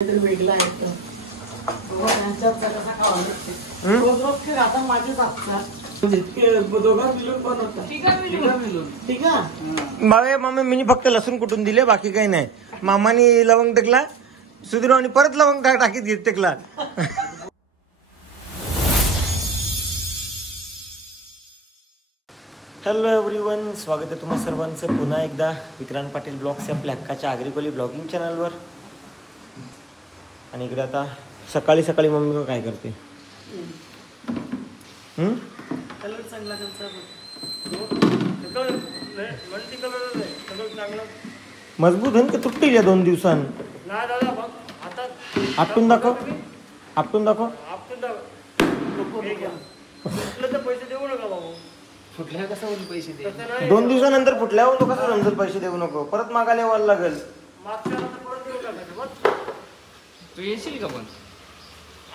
वेगळा आहे तर त्यांच्यात कसा खावा रोज रोज खेळ आता माझेच असतात दोघं मिळून बनवतात. ठीक आहे बाबा मामा मी फक्त लसूण कुटून दिले, बाकी काही नाही. मामानी लवंग टाकला, सुधीर आणि परत लवंग टाकीत घेत टाकला. हॅलो एव्हरीवन, स्वागत आहे तुम्हा सर्वांचं पुन्हा एकदा विक्रांत पाटील ब्लॉग्स या आपल्या हक्काच्या आग्रिकोली ब्लॉगिंग चॅनलवर. आणि इकडे आता सकाळी सकाळी मम्मी काय करते? कलर चांगला मजबूत होईल की तुटतील या 2 दिवसांनी? आपटून दाखव, आपटून दाखव. पैसे देऊ नका बाबू. फुटल्या कसं होईल पैसे दे? 2 दिवसानंतर फुटल्यावर कसं समजत पैसे देऊ नको, परत मागायला यावं लागेल. तू येशील का पण?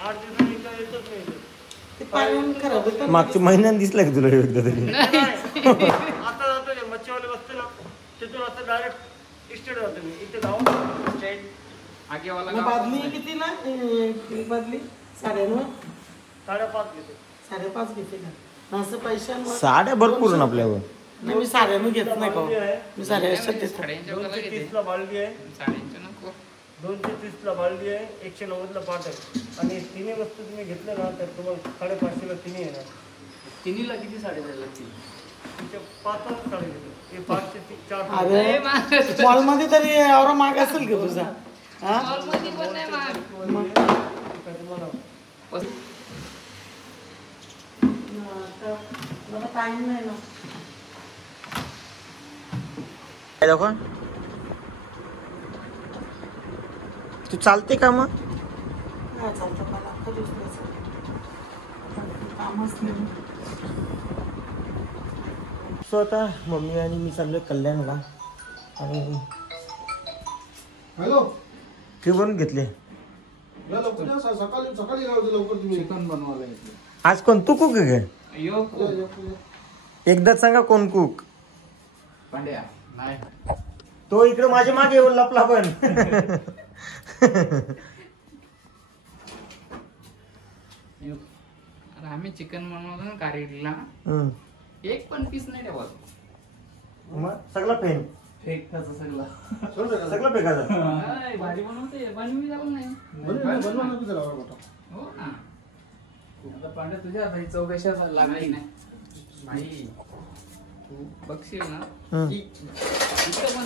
8 दिवसांनी येतच नाही. मागच्या महिन्यात दिसला की तुला एकदा तरी? आता जातो मच्छीवाले बसते ना, तिथून आता डायरेक्ट इस्टेट जातो मी. इथे जाऊन आगेवाला बादली किती ना? बादली 9.5 घेते. 5.5 घेते का असं पैशांवर? साड्या भरपूर ना आपल्यावर. नाही मी साड्यानं घेत नाही का, मी साड्या 230 ला बालदी आहे, 230 ला बालदी आहे, 190 ला पाट आहे. आणि तिन्ही वस्तू तुम्ही घेतल्या ना तर तुम्हाला 550 ला तिन्ही येणार. तिन्हीला किती साडे द्यायला लागतील? तिच्या 5 साडे घेतो. हे 5 ते 4. अरे मॉल मध्ये तरी एवढा महाग असेल का तुझा? मॉलमध्ये पण नाही महाग. मला टाइम नाही ना. काय दाखवा, तू चालते का मग? नाही चालतं मला कधीच नाही कामच नाही. सो आता मम्मी आणि मी चाललोय कल्याणला. आणि हॅलो, फिरून घेतले. लवकर सकाळी सकाळी लवकर तुम्ही चिकन बनवायला घेतलं. आज कोण तू कुक आहे काय? एकदाच सांगा कोण कुक? पांड्या नाही, तो इकडे माझ्या मागे येऊन लपला पण. अरे आम्ही चिकन बनवतो ना कारेलीला, एक पण पीस नाही ठेवत. मग सगळं पेन फेकायचं सगळं. सगळं फेकायचं. भाजी बनवते, बनवी झालं नाही. हो ना. आता पांड्या तुझ्या भाई चौकशा लागली नाही भाई. तू बघशील ना इकडं पण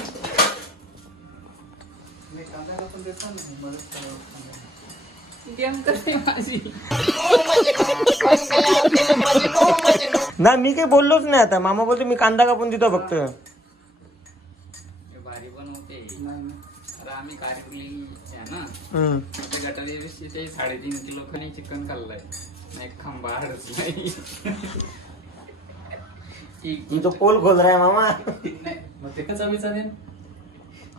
मी कांद्याला पण देतो ना मदत करायला. गेम करते माझी. नाही मी काही बोललोच नाही. आता मामा बोलतो मी कांदा कापून देतो फक्त. भारी बनवते. अरे आम्ही कारेली आहे ना, गटारी 3.5 किलो खाली चिकन खाल्लंय. नाही खांबा हाडच नाही. तू तो पोल खोल रहा है मामा. मग ते कसं विचारेन?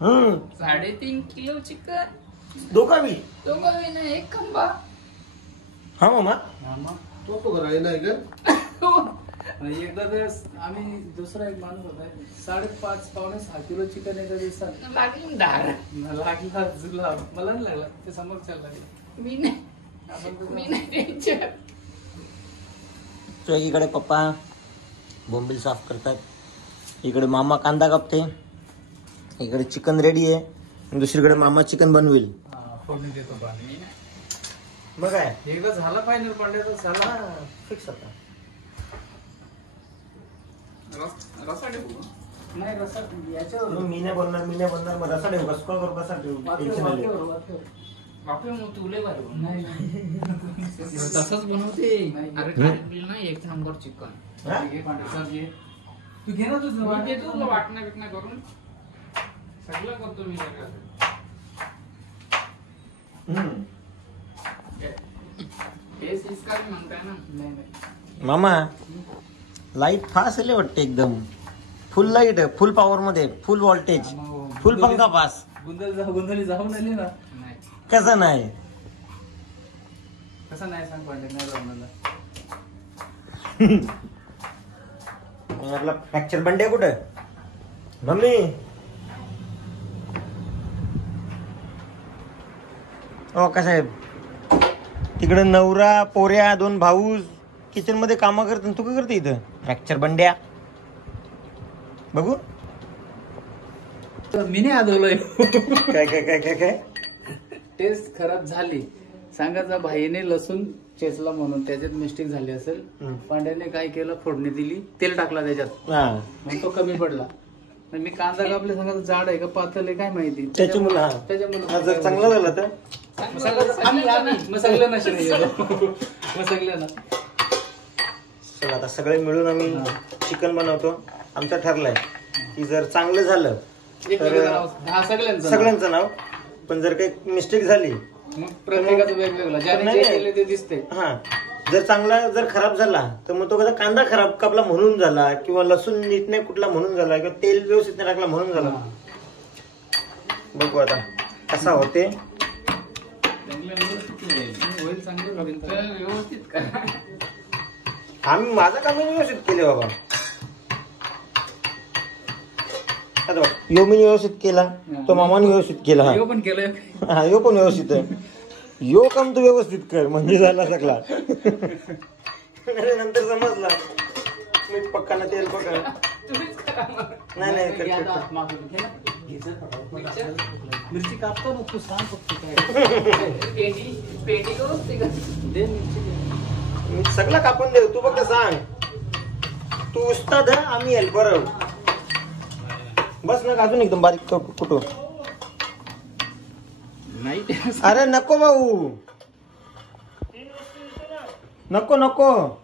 3.5 किलो चिकन दोघा मी दोघं नाही, एक खांबा. हा मामा. तो घरा नाही का? एकदा वेळेस आम्ही दुसरा एक माणूस होता 5.5 पावणे 6 किलो चिकन एका दिवसात लागली धार. लागला जुला मला नाही लागला, ते समोर चालला. मी नाही टेन्शन. तो एकीकडे पप्पा बोंबील साफ करतात, इकडे मामा कांदा कापते, इकडे चिकन रेडी आहे, आणि दुसरीकडे मामा चिकन बनवेल. फोडणी देतो पाणी. मग काय एकदा झाला फायनल पांड्याचा झाला फिक्स आता. रसा ठेवू नाही रसा याच्यावर मी नाही बोलणार मग रसा ठेवू कस करू, कसा ठेवू टेन्शन आले. बापरे मग तुले भारी नाही तसंच बनवते. अरे कारेली ना एक नंबर चिकन. घे पांड्या घे, तू घे ना तुझं मी देतो तुला वाटणं बिटणं करून. सगळं करतो मी सगळं. तेच इसका भी म्हणताय ना. नाही मामा लाईट फास्ट आले वाटते, एकदम फुल लाईट आहे, फुल पॉवर मध्ये, फुल व्होल्टेज, फुल पंखा पास. गोंधळी जाऊन आली ना. नाही कसं नाही? कसं नाही सांग पांड्या, नाही जाऊन आपला फ्रॅक्चर बंडे कुठे मम्मी? हो का साहेब, तिकडे नवरा पोऱ्या 2 भाऊ किचन मध्ये कामं करतात, तू काय करते इथं? फ्रॅक्चर बंड्या बघू मी नाही आदवलोय. काय काय काय काय काय टेस्ट खराब झाली, सांगायचा भाईने लसूण चेचला म्हणून त्याच्यात मिस्टेक झाली असेल. पांड्याने काय केलं, फोडणी दिली, तेल टाकला त्याच्यात, हा मग तो कमी पडला. मी कांदा कापले, सांगायचं जाड आहे का पातळ आहे काय माहिती, त्याच्यामुळे हा जर चांगला झाला तर मसाला नसेल मसाला ना. चला आता सगळे मिळून आम्ही चिकन बनवतो. आमचं ठरलंय की जर चांगलं झालं तर सगळ्यांचं नाव, पण जर काही मिस्टेक झाली मग प्रत्येकाचं वेगवेगळं ज्याने जे केलं ते दिसते. हा, जर चांगला जर खराब झाला तर मग तो कसा कांदा खराब कापला म्हणून झाला, किंवा लसूण नीट नाही कुठला म्हणून झाला, किंवा तेल व्यवस्थित नाही टाकला म्हणून झाला. बघू आता कसा होते. व्यवस्थित करा. आम्ही माझं काम व्यवस्थित केले बाबा. आता बघ, यो मी व्यवस्थित केला, तो मामाने व्यवस्थित केला. यो पण केलं. हा, यो पण व्यवस्थित आहे. यो काम तू व्यवस्थित कर म्हणजे झाला सगळा. नंतर समजला मीठ पक्का ना तेल पक्का. नाही नाही मिरची कापतो ना तू, सांग फक्त काय मी सगळं कापून देऊ, तू फक्त सांग. तू उस्ताद आहे, आम्ही हेल्पर. बस ना, अजून एकदम बारीक कुठं. नाही अरे नको भाऊ, नको नको.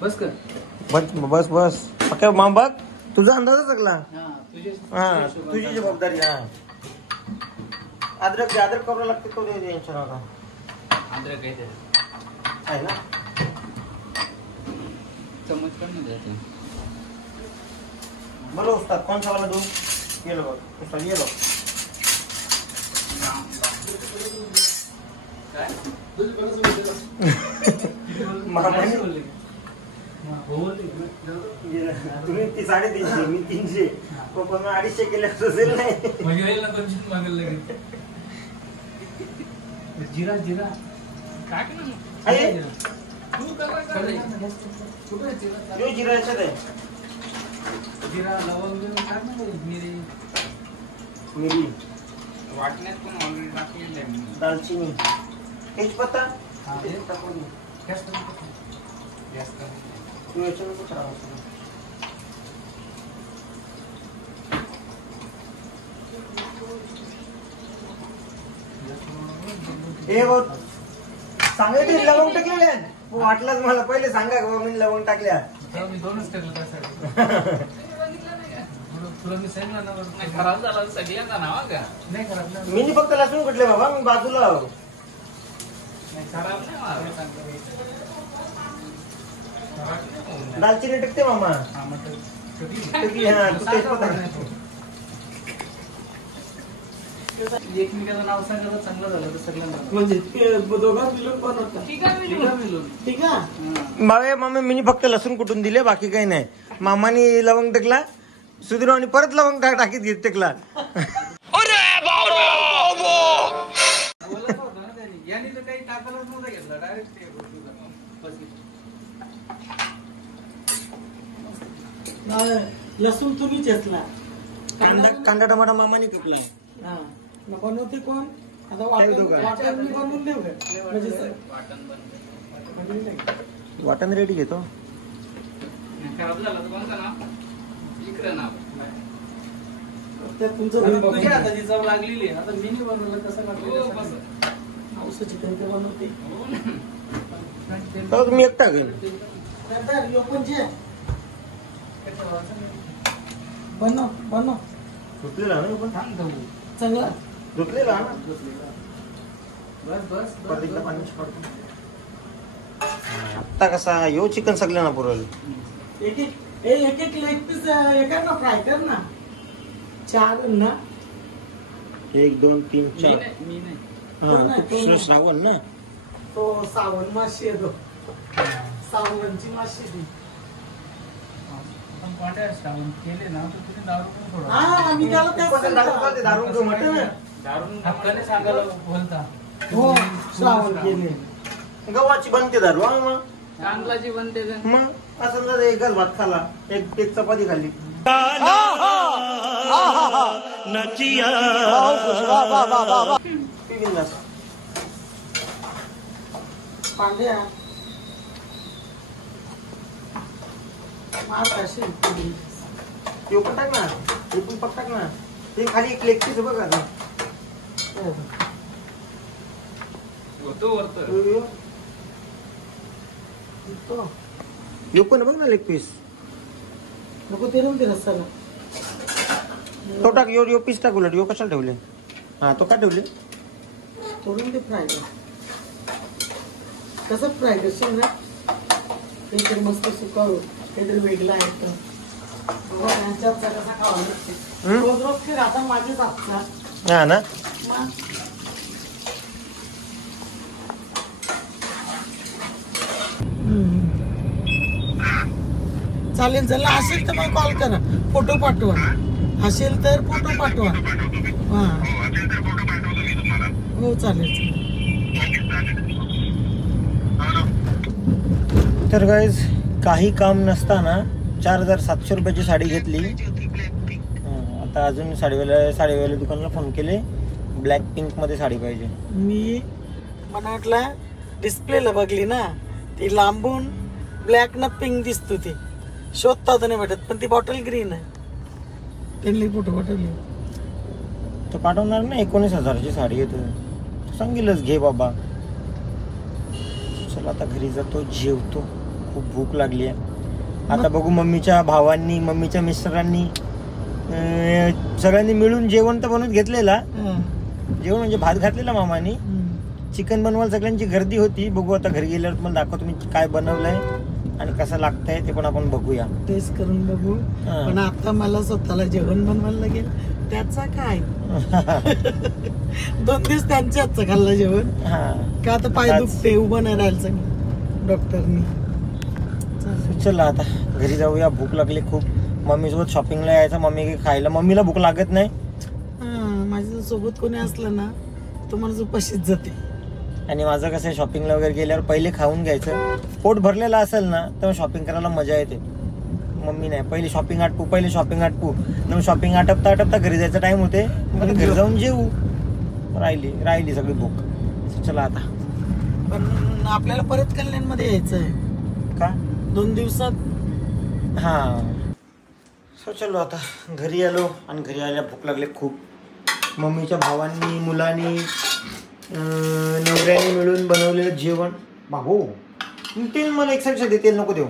बस कर. बस बस बस पक्या माम बघ, तुझा अंदाज सगळा. हा, तुझी जबाबदारी. हा, अद्रक करू लागते, तो टेन्शन होता. अद्रक आहे ना, चम्मच पण नाही द्यायचं. बोलो उस्ताद, कौन सा वाला दूं? ये लो उस्ताद, ये लो. तुम्ही 350 मी 300, पण 250 केले असेल नाही. जिरा जिरा टाक ना. आहे? जिरा यो जिरा याच्यात आहे. लवंग टाक ना, मिरी मिरी, वाटण्यात पण ऑलरेडी टाकलेलं आहे मी. दालचिनी, तेजपत्ता. जास्त तू याच्यानं खराब. हे बघ, सांगायचं लवंग टाकलेल्या वाटलंच मला. पहिले सांगा बाबा मी लवंग टाकल्या. मी 2च टाकलं त्यासाठी. तुला मी सांगितलं ना, नाही, खराब झाला तर सगळ्यांचा नाव का? नाही खराब नाही. मी फक्त लसूण कुठले बाबा, मी बाजूला आहो. खराब नाही मला. दालचिनी टाकते मामा. हा, मग टाकली, हा, तू तेजपत्ता. एकमेकाचं नाव सांगायचं चांगलं झालं तर सगळ्यांना. म्हणजे दोघं मिळून बनवतात. ठीक आहे, मी ठीक आहे. बाबा मामा मी फक्त लसूण कुठून दिले, बाकी काही नाही. मामानी लवंग टाकला, सुधीर आणि परत लवंग टाकीत घेत टाकला. यांनी तर काही टाकायलाच नव्हता घेतला, डायरेक्ट लसूण तुम्ही चेचला, कांदा टमाटा मामाने कापला. हा, बनवते कोण आता? वाटण मी बनवून देऊ का? म्हणजे वाटण रेडी घेतो. खराब झाला तर कोणता नाव? इकडे नाव. त्यात तुमचं तुझ्या हाताची चव लागलेली आहे. आता मी नाही बनवलं कसं हो, लागलं. बस. औषध चिकन ते बनवते. हो ना. तर तुम्ही एकटा घेईन. नंतर योपन जे बनव धुतलेला ना पण चांगला. धुतलेला ना, बस बस परत एकदा पाणी पडतो. आता कसा यो चिकन सगळ्यांना पुरवलं. एक एक लेग पीस एका ना फ्राय कर ना. 4 ना, 1 2 3 मी 4. नाही, मी नाही. हा, तू श्रावण ना. तो सावण माशी येतो. सावणची माशी ती. पांड्या श्रावण केले ना तर तुम्ही दारू पण सोडा. हा मी त्याला तेच सांगतो. दारू घेऊ म्हटलं ना. दारून हक्काने सांगायला बोलता. हो श्रावण केले. गव्हाची बनते दारू हा मग. चांगलाची बनते ते. मग असं जर एक घास भात खाला, एक चपाती खाल्ली. बिंदास. पांड्या मार कशी ते पण टाक ना, ते पण पक टाक ना. ते खाली एक लेग पीस बघा ना. होतो वरतं. यो पण बघ ना लेग पीस. नको ते नव्हते रस्त्याला. तो टाक, यो पीस टाक. उलट यो कशाला ठेवले? हा तो का ठेवले? तोडून ते फ्राय कर. कसं फ्राय करशील ना काहीतरी मस्त सुकावू, काहीतरी वेगळं आहे तर त्यांच्यात कसा खावा. रोज रोज ते आता माझेच असतात. हा ना. चालेल चला. असेल तर मग कॉल करा, फोटो पाठवा. असेल तर फोटो पाठवा. हा हो चालेल. तर गाईज काही काम नसताना 4700 रुपयाची साडी घेतली. आता अजून साडीवाल्या दुकानाला फोन केले. ब्लॅक पिंक मध्ये साडी पाहिजे. मी मला वाटलं डिस्प्लेला बघली ना ती लांबून ब्लॅक ना पिंक दिसतो. ती शोधता होता नाही भेटत, पण ती बॉटल ग्रीन आहे. त्यांनी फोटो पाठवली. तो पाठवणार ना. 19,000ची साडी आहे. तू सांगेलच घे बाबा. चला आता घरी जातो, जेवतो. खूप भूक लागली आहे. आता बघू मम्मीच्या भावांनी, मम्मीच्या मिस्टरांनी सगळ्यांनी मिळून जेवण तर बनवून घेतलेला. जेवण म्हणजे भात घातलेला मामानी. चिकन बनवायला सगळ्यांची गर्दी होती. बघू आता घरी गेल्यावर तुम्हाला दाखवतो मी काय बनवलंय आणि कसं लागतंय ते पण आपण बघूया. टेस्ट करून बघू. पण आता मला स्वतःला जेवण बनवायला लागेल. त्याचा काय 2 दिवस त्यांच्या हातचं खाल्लं जेवण. का आता पाय दुखते, उभं नाही राहायला सांगितलं डॉक्टरनी. चला आता घरी जाऊया. भूक लागली खूप. मम्मी सोबत शॉपिंगला यायचं. मम्मी काही खायला, मम्मीला भूक लागत नाही. माझ्या सोबत कोणी असलं ना तुम्हाला उपाशीच जाते. आणि माझं कसं शॉपिंगला वगैरे गेल्यावर पहिले खाऊन घ्यायचं. पोट भरलेलं असेल ना तर शॉपिंग करायला मजा येते. मम्मी नाही, पहिले शॉपिंग आटपू. मग शॉपिंग आटपता घरी जायचा टाइम होते. मग घरी जाऊन जेवू. राहिली सगळी भूक. चला आता. पण आपल्याला परत कल्याणमध्ये यायचं आहे का 2 दिवसात. चलो आता घरी आलो. आणि घरी आल्या भूक लागली खूप. मम्मीच्या भावांनी, मुलांनी, नवऱ्याने मिळून बनवलेलं जेवण. भाऊ तेल मला एक साईड दे. तेल नको देऊ.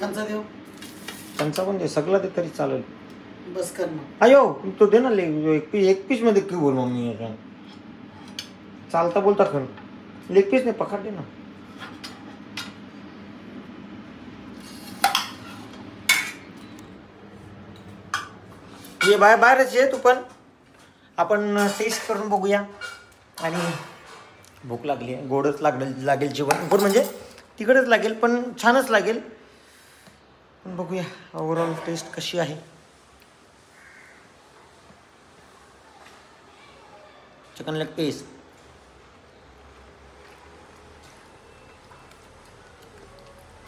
कंचा देऊ. कंचा पण दे. सगळं ते तरी चालेल. बस कर ना. अयो तो दे ना. एक पीस मध्ये की बोल मम्मी. चालता बोलता खरं. लेग पीस नाही, पकड दे ना. ये बाहेरच ये तू पण. आपण टेस्ट करून बघूया. आणि भूक लागली आहे. गोडच लागेल जेवण. गोड म्हणजे तिकडच लागेल पण छानच लागेल. पण बघूया ओव्हरऑल टेस्ट कशी आहे. चिकन लेग पीस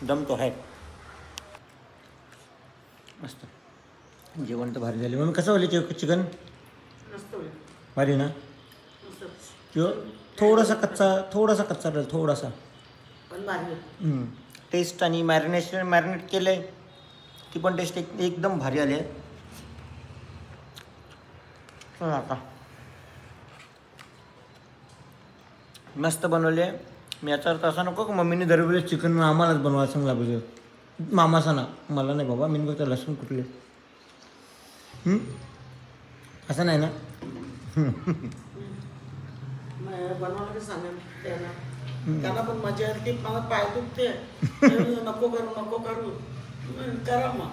दम तो है. मस्त जेवण तर भारी झाले. मग कसं वाले चिकन? भारी ना. किंवा थोडासा कच्चा राहील. थोडासा पण भारी. टेस्ट आणि मॅरिनेट केलंय ती पण टेस्ट एकदम भारी आली आहे. आता मस्त बनवले. मी याचा अर्थ असा नको की मम्मीने दरवेळेस चिकन आम्हालाच बनवायला सांगला पाहिजे. मामासा ना, मला नाही बाबा. मी बघतो लसूण कुठले. असं नाही ना. बनवायला सांगेल त्यांना पण मजा येते. मला पाय दुखते. नको करू करा मग.